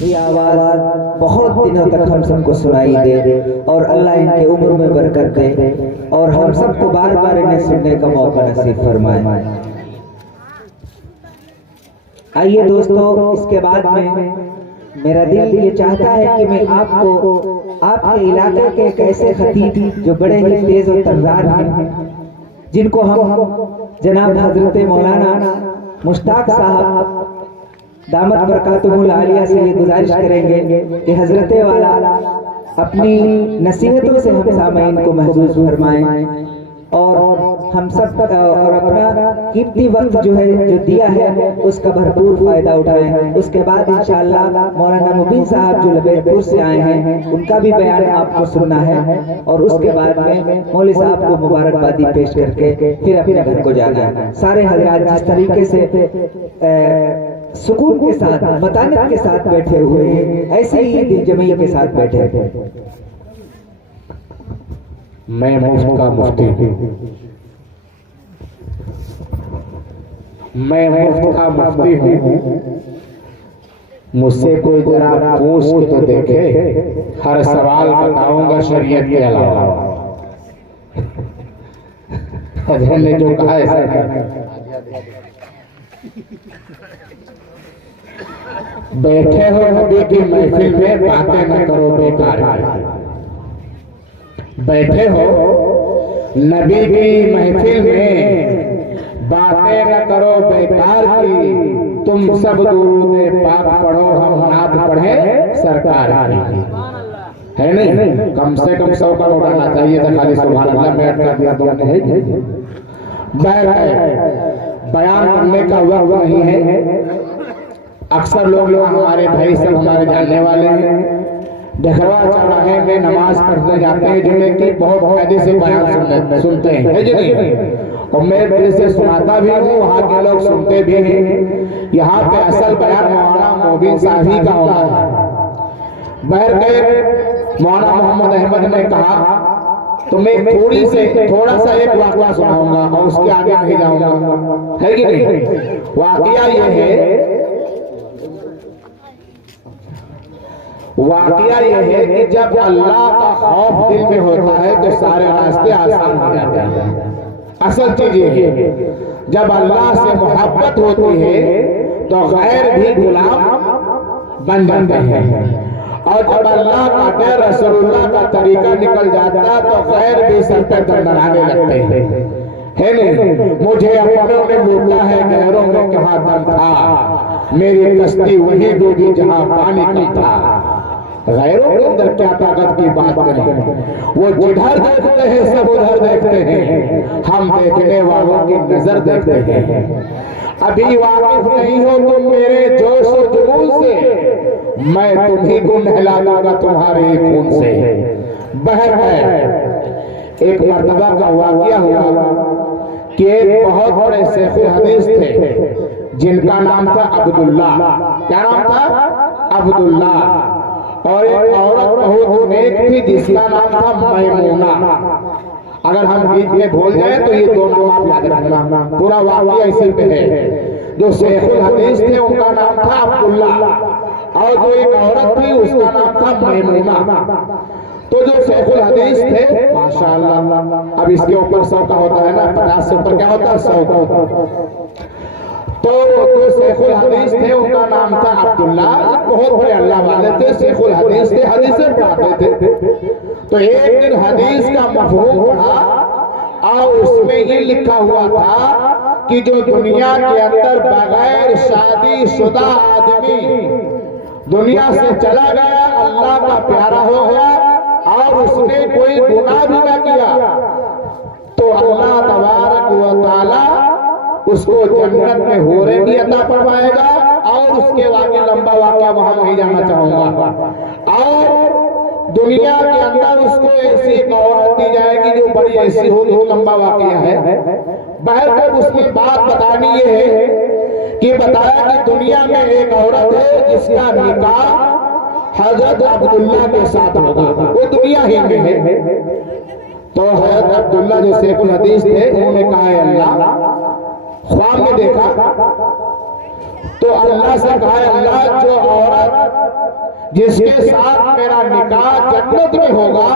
ये आवाज़ बहुत दिनों तक हम सबको सुनाई दे और अल्लाह इनके उम्र में बरकत दे और हम सबको बार बार इन्हें सुनने का मौका नसीब फरमाए। आइए दोस्तों, इसके बाद में मेरा दिल ये चाहता है कि मैं आपको आपके इलाके के एक ऐसे खतीब जो बड़े ही तेज और तर्रार हैं, जिनको हम जनाब हजरत मौलाना मुश्ताक साहब दामत बरकातुहुल आलिया से ये गुजारिश करेंगे कि हजरत वाला अपनी नसीहतों से हम सामईन को महसूस फरमाएं और हम सब और अपना कीमती वक्त जो है जो दिया है उसका भरपूर फायदा उठाएं। उसके बाद इंशाअल्लाह मौलाना मुबीन साहब जो लबेदपुर से आए हैं उनका भी बयान आपको सुनना है और उसके बाद में मौलवी साहब को मुबारकबादी पेश करके फिर अपने घर को जाना है। सारे हजरात जिस तरीके से सुकून के साथ मतानत के साथ बैठे हुए हैं, ऐसे ही दिल जमी के साथ बैठे थे। मैं मुफ्त का मुफ्ती हूँ, मैं मुफ्त का मुफ्ती हूँ। मुझसे कोई जरा पूछ के तो देखे, हर सवाल बताऊंगा शरीयत के अलावा। हजरत ने जो कहा है, बैठे हो नबी की महफिल में बातें न करो बेकार, बैठे हो नबी की महफिल में बातें न करो बेकार की। तुम सब दुरूद पाक पढ़ो, हम नात पढ़े सरकार की। है नहीं, कम से कम 100 का नोट आना चाहिए था। खाली सुभान अल्लाह बैठ कर दिया तुमने है। बयान करने का वक्त नहीं है। अक्सर लोग हमारे भाई सब हमारे जानने वाले हैं, डहरवा चौराहे में नमाज पढ़ने जाते हैं, जिन्हें की बहुत फायदे से बयान सुनते हैं, है जी नहीं? और मैं दिल से सुनाता भी हूँ, वहाँ के लोग सुनते भी हैं। यहाँ पे असल बयान मौलाना मोबिन साहब का होना है। बहर के मौलाना मोहम्मद अहमद ने कहा तो मैं थोड़ा सा एक वाक़या सुनाऊंगा और उसके आगे नहीं जाऊंगा, है कि नहीं? वाक़या यह है कि जब अल्लाह का खौफ दिल में होता है तो सारे रास्ते आसान हो जाते हैं। असल चीज ये है, जब अल्लाह से मोहब्बत होती है तो गैर भी गुलाम बन जाते हैं, और जब अल्लाह का डर रसूलुल्लाह का तरीका निकल जाता तो गैर भी सर पे दंडनाने लगते हैं, है नहीं? मुझे अपनों ने लूटा है, गैरों में कहाँ दम था, मेरी कश्ती वही डूबी जहाँ पानी कम था। गैरों के अंदर क्या ताकत की बात करें, वो जिधर देखते हैं सब उधर देखते हैं, हम देखने वालों की नजर देखते हैं। अभी वाकिफ नहीं हो तुम मेरे जोश और जुनून से, मैं तुम्ही को नहला दूंगा तुम्हारे खून से। बहर है, एक मर्तबा का वाकया हुआ कि एक बहुत बड़े शेख हदीस थे जिनका नाम था अब्दुल्ला। क्या नाम था? अब्दुल्ला। और एक औरत बहुत नेक थी जिसका नाम था मैमूना। अगर हम बीच में भूल जाए तो ये दोनों आप याद रखना, पूरा वाकया इसी पे है। जो शेखुल हदीस थे उनका नाम था अब्दुल्ला, और जो एक औरत थी उसका नाम था मैमूना। तो जो शेखुल हदीस थे माशाअल्लाह, अब इसके ऊपर 100 का होता है ना, 50 से ऊपर क्या होता है 100 का। तो जो शेखुल हदीस थे उनका नाम था अब्दुल्ला। बहुत बड़े अल्लाह वाले थे, शेखुल हदीस थे, हदीसें पढ़ाते थे। तो एक दिन हदीस का मफहूम पढ़ा और उसमें ये लिखा हुआ था कि जो दुनिया के अंदर बगैर शादी शुदा आदमी दुनिया से चला गया, अल्लाह का प्यारा हो गया और उसने कोई गुनाह भी न किया, तो अल्लाह तबारक व तआला उसको जन्नत में होरे भी अता फरमाएगा। और उसके आगे लंबा वाक़या वहां नहीं जाना चाहूंगा। और दुनिया के अंदर उसको ऐसी एक औरत दी जाएगी जो बड़ी ऐसी होगी, वो लंबा वाक़या है। बहरकत उसमें बात बतानी ये है कि बताया कि दुनिया में एक औरत है जिसका निकाह हजरत अब्दुल्ला के साथ होगा, वो दुनिया ही में है। तो हजरत अब्दुल्ला जो शेखुल हदीस थे उन्होंने कहा, अल्लाह ख्वाब में देखा तो अल्लाह से कहा, अल्लाह जो औरत जिसके साथ मेरा निकाह जन्नत में होगा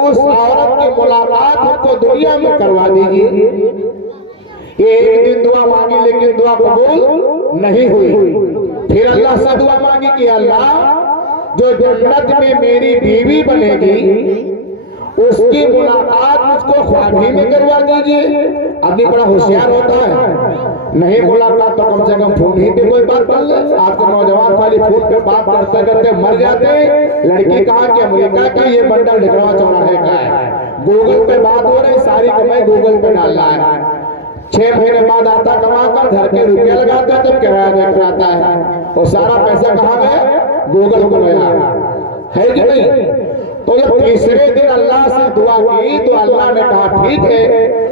उस औरत की मुलाकात हमको दुनिया में करवा दीजिए। ये एक दिन दुआ मांगी लेकिन दुआ कबूल नहीं हुई। फिर अल्लाह से दुआ मांगी कि अल्लाह जो जन्नत में मेरी बीवी बनेगी उसकी मुलाकात मुझको ख्वाब ही में करवा दीजिए। आदमी बड़ा होशियार होता है, नहीं मुलाकात तो कम से कम फोन ही पे कोई बात कर ले। आज के नौजवान खाली फोन पे बात करते करते मर जाते। लड़की कहा कि अमेरिका की, ये बंडल ढिकवा चौराहे का है, गूगल पे बात हो रही, सारी कमाई गूगल पे डाल रहा है। 6 महीने बाद आता कमा कर घर के रुपया लगाता है, तब किराया देकर आता है, और सारा पैसा कहाँ गया? गूगल को गया है कि नहीं? तो जब तीसरे दिन अल्लाह से दुआ की तो अल्लाह ने कहा ठीक है,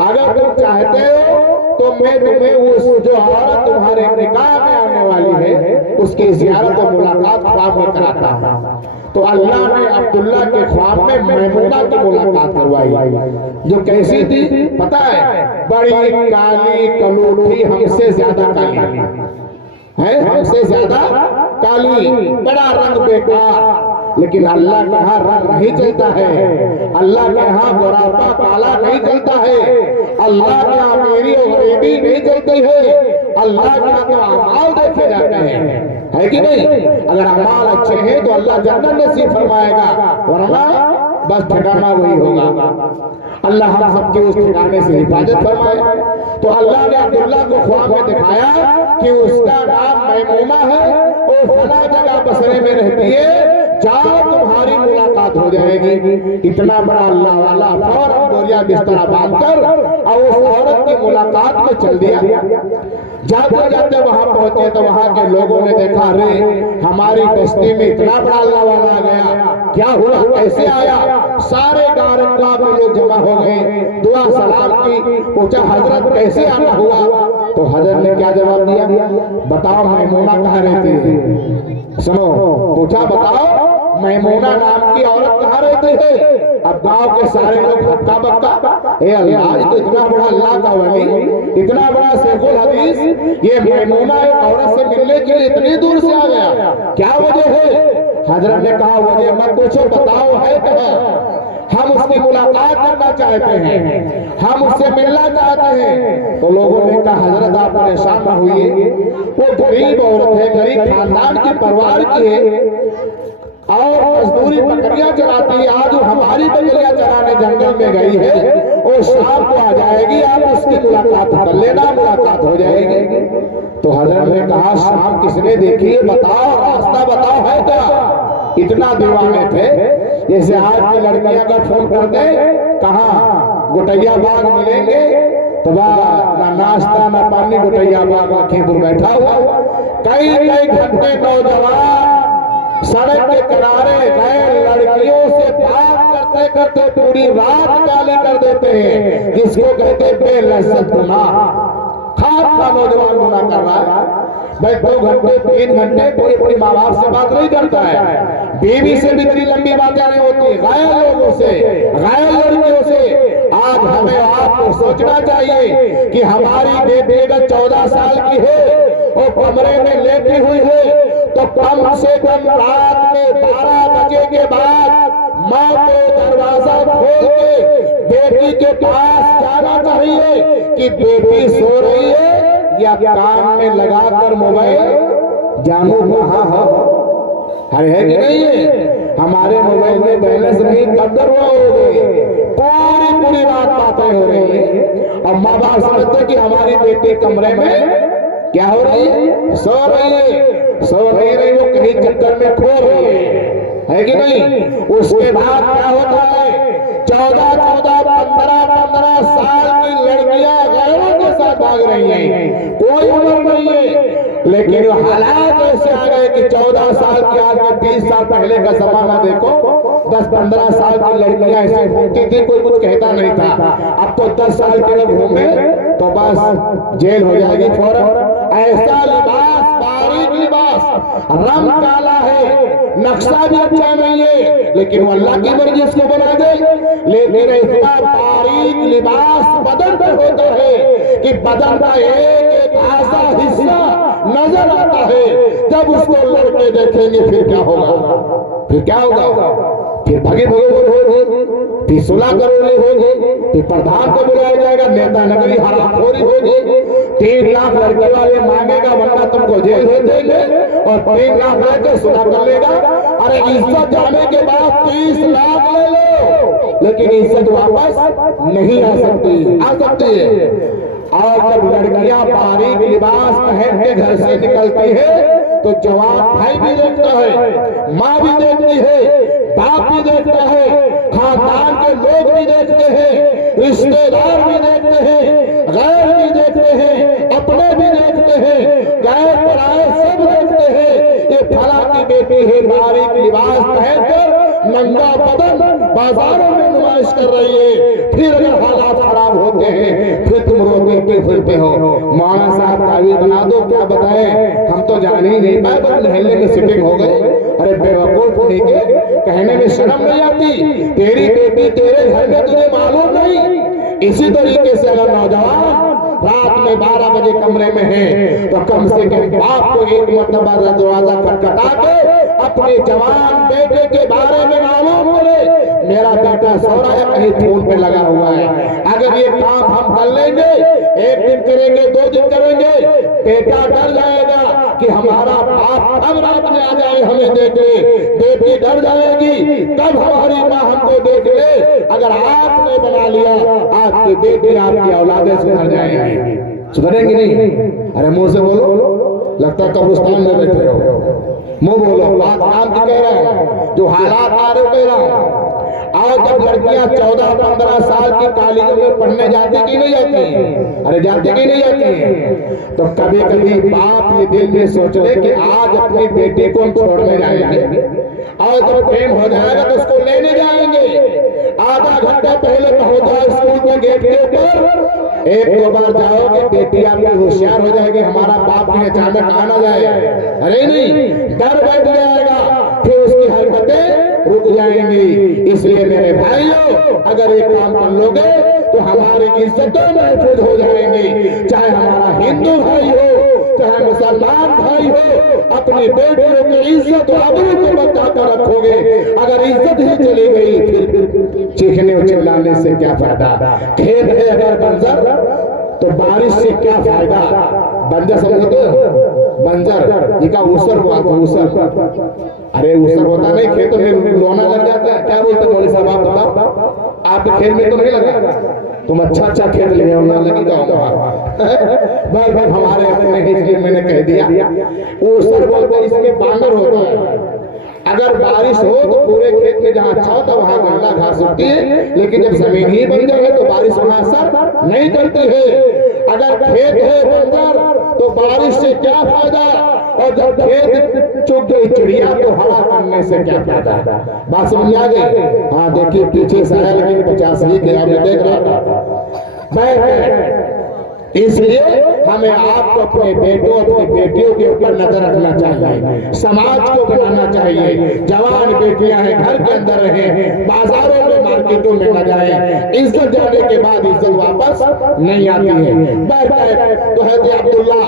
अगर तुम चाहते हो तो मैं तुम्हें उस जो औरत तुम्हारे निकाह में आने वाली है उसकी ज़ियारत और मुलाकात ख्वाब में कराता हूं। तो अल्लाह ने अब्दुल्ला के ख्वाब में मैमूना की मुलाकात करवाई, जो कैसी थी पता है? बड़ी काली कलूठी, हमसे ज्यादा काली है, हमसे ज्यादा काली, बड़ा रंग बेकार। लेकिन अल्लाह के यहाँ रंग नहीं चलता है, अल्लाह के यहाँ बुरापा काला नहीं चलता है, अल्लाह के यहाँ अमीरी और गरीबी नहीं चलती है। अल्लाह के यहाँ तो अमाल देखे जाते हैं, है कि नहीं? अगर अमाल अच्छे हैं तो अल्लाह जन्नत नसीब फरमाएगा, वरना बस ठिकाना वही होगा। अल्लाह हम सबके उस ठिकाने से हिफाजत फरमाए। तो अल्लाह ने अब्दुल्ला को ख्वाब में दिखाया कि उसका नाम मैमूना है, वो फला जगह बसरे में रहती है, जाओ तुम्हारी मुलाकात हो जाएगी। इतना बड़ा अल्लाह वाला फौरन बोरिया बिस्तरा बांध कर और उस औरत की मुलाकात में चल दिया। जाते जाते वहां पहुंचे तो वहां के लोगों ने देखा, अरे हमारी बस्ती में इतना बड़ा अल्लाह वाला आ गया, क्या हुआ, कैसे आया? सारे गारंगा के लोग जमा हो गए, दुआ सलाम की, पूछा हजरत कैसे आना हुआ? तो हजरत ने क्या जवाब दिया? बताओ मैमूना कहाँ रहती है? सुनो, पूछा बताओ मैमूना नाम की औरत कहाँ रहती है? अब गांव के सारे लोग हक्का बक्का, ए अल्लाह, तो इतना बड़ा अल्लाह का वली, इतना बड़ा शेखुल हदीस, ये मैमूना एक औरत से मिलने के लिए इतनी दूर से आ गया, क्या वजह है? हजरत ने कहा वजह मत पूछो, बताओ है क्या? हम उसकी मुलाकात करना चाहते हैं, हम उससे मिलना चाहते हैं। तो लोगों ने कहा हजरत आप परेशान न होइए, वो गरीब औरत है, गरीब खानदान की परिवार की है और मजदूरी बकरियां चराती है, आज वो हमारी बकरियां चराने जंगल में गई है, वो शाम को आ जाएगी, आप उसकी मुलाकात कर लेना, मुलाकात हो जाएगी। तो हजरत ने कहा शाम किसने देखी है, बताओ, रास्ता बताओ है क्या? इतना दीवाने थे, जैसे आज की लड़कियां का फोन कर दे, कहाँ गोटैया बाग मिलेंगे, तो ना नाश्ता ना पानी, गोटैया बाग लखीमपुर बैठा हुआ। कई कई घंटे नौजवान सड़क के किनारे गए, लड़कियों से बात करते करते पूरी रात काली कर देते हैं, जिसको कहते बेलज्जत गुनाह। खास नौजवान गुनाह कर रहा है, भाई 2 घंटे 3 घंटे पूरी माँ बाप से बात नहीं करता है, बीवी से भी इतनी लंबी बातें नहीं होती, गायल लोगों से, गायल लड़कियों से। आज हमें आपको सोचना चाहिए कि हमारी बेटी अगर 14 साल की है और कमरे में लेटी हुई है, तो कम से कम रात में 12 बजे के बाद माँ को दरवाजा खोल के बेटी के पास जाना चाहिए कि बेटी सो रही है या कान में लगाकर मोबाइल जानू कहाँ हो, है कि नहीं है? हमारे मोबाइल में बैलेंस नहीं, कब हो गई, पूरी रात बातें हो रही है और माँ बाप समझते कि हमारी बेटी कमरे में क्या हो रही है, सो रही है, सो नहीं रही, वो कहीं चक्कर में खो रही है कि नहीं? उसके बाद क्या होता है, 14-15 साल की लड़कियां गैरों के साथ भाग रही हैं, कोई उम्र नहीं है, लेकिन हालात ऐसे आ गए कि 14 साल के आज के 20 साल पहले का जमाना देखो, 10-15 साल की लड़कियां ऐसे घूमती थी, कोई कुछ कहता नहीं था। अब तो 10 साल के लोग घूमे तो बस जेल हो जाएगी फौरन। ऐसा लिबास, बारीक लिबास, रंग काला है, नक्शा भी अच्छा नहीं है, लेकिन वो अल्लाह की मर्जी इसको बना दे। लेकिन इतना बारीक लिबास बदन पे होता है कि बदन का एक आधा हिस्सा नजर आता है। जब उसको लड़के देखेंगे फिर क्या होगा, फिर क्या होगा, फिर भगे फिर सुलह करोगे होगी, फिर प्रधान को बुलाया जाएगा, नेता नगरी हरामखोरी होगी, 3 लाख लड़के वाले मांगेगा वरना तुमको जेल भेज देंगे, और 3 लाख लेके सुलह कर लेगा। अरे इज्जत जाने के बाद 30 लाख ले लो, लेकिन इज्जत वापस नहीं आ सकती है। और जब लड़कियां बारीक लिबास पहन के घर से निकलती है तो जवान भाई भी देखता है, माँ भी देखती है, बाप भी देखता है, खानदान के लोग भी देखते हैं, रिश्तेदार भी देखते हैं, गैर भी देखते हैं, अपने भी देखते हैं, गैर पराए सब देखते हैं। ये फला की बेटी है, बारीक लिबास पहनकर नंगा बदन बाजारों में नुमाइश कर रही है। फिर अगर हालात खराब होते हैं फिर तुम रोते फिरते हो। मौलाना साहब तावीज़ बना दो, क्या बताएं, हम तो जान ही नहीं पाए, बस महल्ले में सिटिंग हो गई। अरे बेवकूफ नहीं के, कहने में शर्म नहीं आती, तेरी बेटी तेरे घर में तुझे मालूम नहीं। इसी तरीके से अगर नौजवान रात में 12 बजे कमरे में है तो कम से कम बाप को एक मरतबा दरवाजा खटखटा के अपने जवान बेटे के बारे में मालूम करे, मेरा बेटा सो रहा है कहीं फोन पे लगा हुआ है। अगर ये काम हम कर लेंगे, 1 दिन करेंगे, 2 दिन करेंगे, बेटा डर जाएगा कि हमारा बाप कब रात में आ जाए हमें देख ले, बेटी डर जाएगी तब हमारी माँ हमको देख ले। अगर आपने बना लिया, आपकी बेटी आपकी औलादें सुधर जाएंगी। सुधरेंगी नहीं? अरे मुंह से बोलो, लगता कब्रिस्तान में बैठे हो, मुंह बोलो, बात काम की कह रहे हैं, जो हालात आ रहे कह रहा हूं। और जब लड़कियां 14-15 साल की कॉलेजों में पढ़ने जाती कि नहीं जाती, अरे जाती कि नहीं जाती, तो कभी कभी बाप ये दिल में सोच ले कि आज अपनी बेटी को हम छोड़ने जाएंगे, और जब प्रेम हो जाएगा तो उसको लेने जाएंगे। आधा घंटा पहले पहुंच जाओ स्कूल के गेट के ऊपर, 1-2 बार जाओगे, बेटी आपकी होशियार हो जाएगी, हमारा बाप भी अचानक आ ना जाए। अरे नहीं, डर बैठ जाएगा, फिर उसकी हरकतें रुक जाएंगी। इसलिए मेरे भाइयों, अगर ये काम कर लोगे तो हमारी इज्जतें महफूज हो जाएंगी। चाहे हमारा हिंदू भाई हो, चाहे मुसलमान भाई हो, अपनी बेटियों की इज्जत आबरू को बचाकर रखोगे। अगर इज्जत ही चली गई फिर चीखने और चिल्लाने से क्या फायदा। खेत है अगर बंजर तो बारिश से क्या फायदा। बंजर समझते हो, बंजर जिका ऊसर हुआ तो ऊसर, अरे ऊसर होता नहीं, खेतों में लोना लग जाता है। क्या बोलते मौलवी साहब, आप बताओ, आपके खेत में तो नहीं लगा, तुम अच्छा खेत ले आओ, ना लगी भाई हमारे अपने इसलिए मैंने कह दिया। ऊसर बोलते इसके बांगर होता है। अगर बारिश हो तो पूरे खेत में जहाँ अच्छा होता वहां गंदा घास उगती है, लेकिन जब जमीन ही बंजर है तो बारिश वहां असर नहीं करती है। अगर खेत है बंजर तो बारिश से क्या फायदा, और जब खेत चुग गई चिड़िया तो हवा करने से क्या फायदा। बात समझ आ गई? हाँ देखिए पीछे से आया, लेकिन 50 ही के मैं देख रहा था। इसलिए हमें आपको अपने बेटों अपनी बेटियों के ऊपर नजर रखना चाहिए, समाज को बनाना चाहिए। जवान बेटियां हैं, घर के अंदर रहें, बाजारों में मार्केटों में न जाएं। इज्जत जाने के बाद इज्जत वापस नहीं आती है। तो हज़रत अब्दुल्ला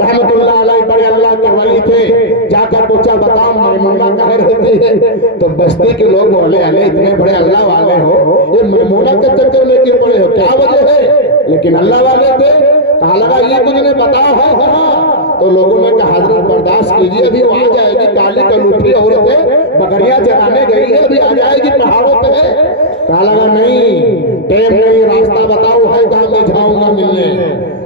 रहमतुल्लाह अलैह बड़े अल्लाह के वली थे, जाकर पूछा बताओ मैमूना कहाँ रहती है। तो बस्ती के लोग बोले अरे इतने बड़े अल्लाह वाले हो, ये मैमूना के चक्कर में क्यों पड़े हो, क्या वजह है। लेकिन अल्लाह वाले थे, कहा लगा ये कुछ ने बताओ है। तो लोगों ने कहा हजरत बर्दाश्त कीजिए, अभी वो आ जाएगी, काली कलूठी औरतें बकरियां चराने गई है, अभी आ जाएगी, पहाड़ों पे है। कहा लगा नहीं, टाइम नहीं, रास्ता बताओ है कहाँ मैं जाऊंगा मिलने।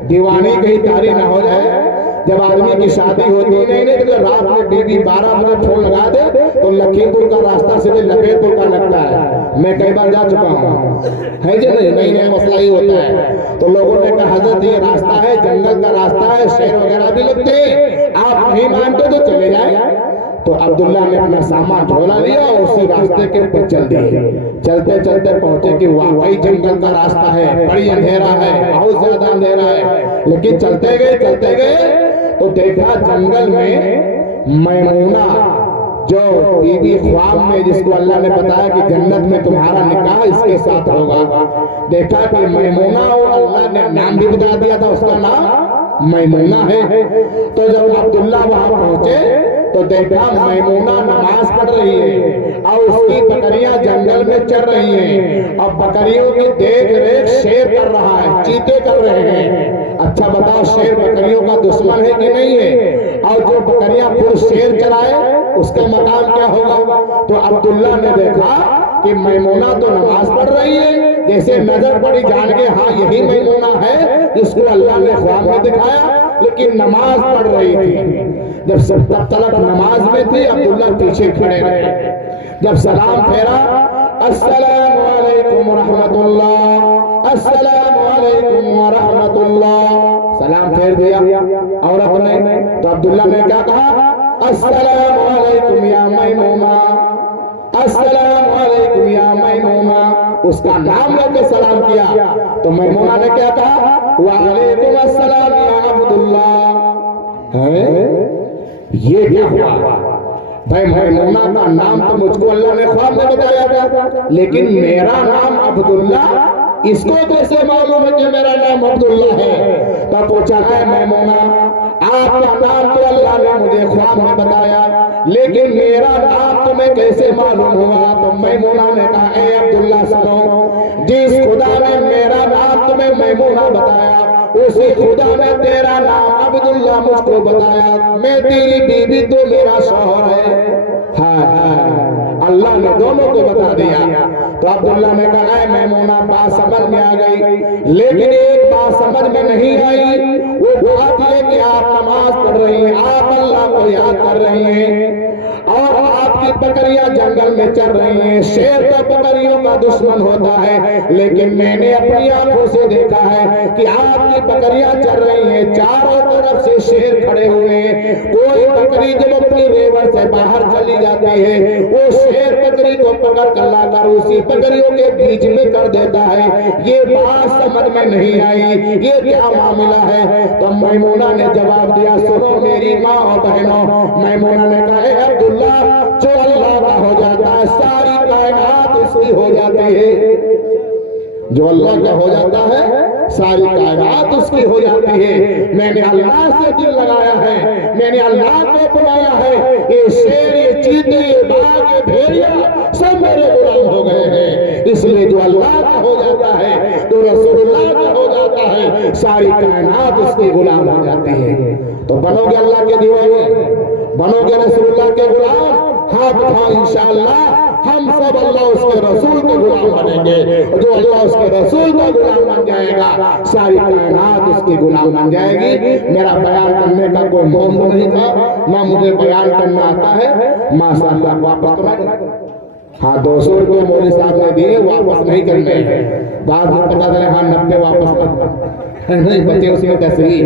दीवानी कहीं तारी ना हो जाए। जब आदमी की शादी होती नहीं तो रात में बीबी 12 बजे फोन लगा दे तो लखीमपुर का रास्ता सीधे लखीमपुर का लगता है। मैं कई बार जा चुका हूँ, है जो नहीं मसला ही होता है। तो लोगों ने कहा हजरत ये रास्ता है, जंगल का रास्ता है, शेर वगैरह भी लगते हैं, आप नहीं मानते तो चले जाए। तो अब्दुल्ला ने अपना सामान झोला लिया और उसी रास्ते के ऊपर चल दिए। चलते चलते पहुंचे कि वाकई जंगल का रास्ता है, बड़ी अंधेरा है, बहुत ज्यादा अंधेरा है। लेकिन चलते गए तो देखा जंगल में मैमूना जो बीबी ख्वाब में, जिसको अल्लाह ने बताया कि जन्नत में तुम्हारा निकाह इसके साथ होगा। देखा कि मैमूना और अल्लाह ने नाम भी बता दिया था उसका नाम मैमूना है। तो जब अब्दुल्ला वहां पहुंचे तो देखा मैमूना नमाज पढ़ रही है और उसकी बकरियां जंगल में चर रही हैं। अब बकरियों की देख रेख शेर कर रहा है, चीते कर रहे हैं। अच्छा बताओ, शेर बकरियों का दुश्मन है कि नहीं है? और जो बकरियां फिर शेर चराए उसका मकाम क्या होगा? तो अब्दुल्ला ने देखा कि मैमूना तो नमाज पढ़ रही है, जैसे नजर पड़ी जान के हाँ यही मैमूना है जिसको अल्लाह ने ख्वाब में दिखाया, लेकिन नमाज पढ़ रही थी। जब सब तब तक नमाज में थी, अब्दुल्ला पीछे खड़े रहे। जब सलाम फेरा, अस्सलामु अलैकुम रहमतुल्लाह, अस्सलामु अलैकुम व रहमतुल्लाह, सलाम फेर दिया औरत ने। तो अब्दुल्ला ने क्या कहा? अस्सलामु अलैकुम या मैमूना, अस्सलामु अलैकुम या मैमूना। उसका नाम लेके सलाम किया। तो मैमूना ने क्या कहा? वालेकुम अस्सलाम या अब्दुल्ला। है ये क्या हुआ भाई? मैमूना का नाम तो मुझको अल्लाह ने ख्वाब में बताया था, लेकिन मेरा नाम अब्दुल्ला इसको कैसे मालूम है कि मेरा नाम अब्दुल्ला है? तब पूछा है मैमूना, आपका नाम तो अल्लाह ने मुझे ख्वाब में बताया, लेकिन मेरा नाम तुम्हें कैसे मालूम हुआ? तो मैमूना ने कहा, ए अब्दुल्ला सुनो, जिस खुदा ने मेरा नाम तुम्हें मैमूना बताया, उसी खुदा ने तेरा नाम अब्दुल्ला मुझको बताया। मैं तेरी बीवी तो मेरा शौहर है। हाँ, अल्लाह ने दोनों को बता दिया। तो अब्दुल्ला ने कहा, ऐ मैमूना, बात समझ में आ गई, लेकिन एक बात समझ में नहीं आई। वो बात ये कि आप नमाज पढ़ रही हैं, आप अल्लाह को याद कर रही हैं और आपकी बकरियां जंगल में चल रही हैं। शेर तो बकरियों का दुश्मन होता है, लेकिन मैंने अपनी आंखों से देखा है कि आपकी बकरियां चल रही हैं, चारों तरफ से शेर खड़े हुए हैं। कोई बकरी जब अपनी रेवड़ से बाहर चली जाती है, वो शेर बकरी को पकड़ कर लाकर उसी बकरियों के बीच में कर देता है। ये बात समझ में नहीं आई, ये क्या मामला है? तो मैमूना ने जवाब दिया, सुनो मेरी माँ और बहनों, मैमूना ने कहा, अब्दुल्ला, जो अल्लाह का हो जाता है सारी कायनात उसकी हो जाती है। जो अल्लाह का हो जाता है सारी कायनात उसकी हो जाती है। मैंने अल्लाह से दिल लगाया है, मैंने अल्लाह को अपनाया है। ये शेर, ये चीते, ये बाघ, ये भेड़िया सब मेरे गुलाम हो गए हैं। इसलिए जो अल्लाह का हो जाता है, जो रसूलुल्लाह का हो जाता है, सारी कायनात उसके गुलाम हो जाती है। तो बनोगे अल्लाह के दीवाने, बनोगे रसूलुल्लाह के गुलाम? हाथ उठाओ, इंशाअल्लाह हम सब अल्लाह उसके रसूल के गुलाम बनेंगे। जो अल्लाह उसके रसूल का गुलाम बन जाएगा, सारी कायनात उसकी गुलाम बन जाएगी। मेरा बयान करने का कोई मौजू नहीं था, ना मुझे बयान करना आता है। माशाअल्लाह, वापस तो हाँ 200 रुपये मौलवी साहब ने दिए, वापस नहीं करने। बाद में पता चले हाँ 90 वापस नहीं बचे, उसमें 10 ही।